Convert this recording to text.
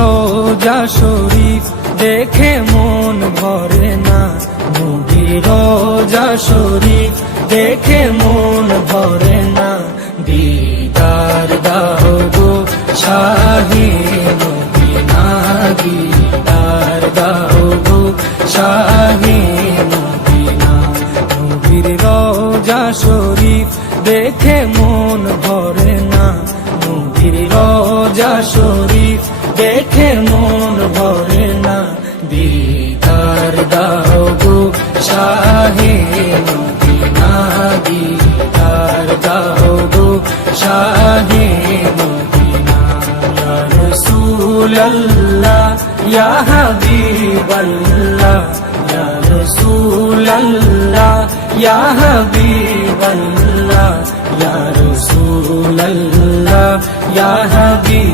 রোজা শরীফ দেখে মন ভরে না, নবীর রোজা শরীফ দেখে মন ভরে না। দিদার দাও গো শাহে মদিনা, দিদার দাও গো শাহে মদিনা। নবীর রোজা শরীফ দেখে মন ভরে না, নবীর রোজা শরীফ দেখে মন ভরে না। দিদার দাও গো শাহে মদিনা, দিদার দাও গো শাহে মদিনা। ইয়া রাসূলাল্লাহ ইয়া হাবিবাল্লাহ, ইয়া রাসূলাল্লাহ ইয়া হাবিবাল্লাহ, ইয়া রাসূলাল্লাহ ইয়া হাবিব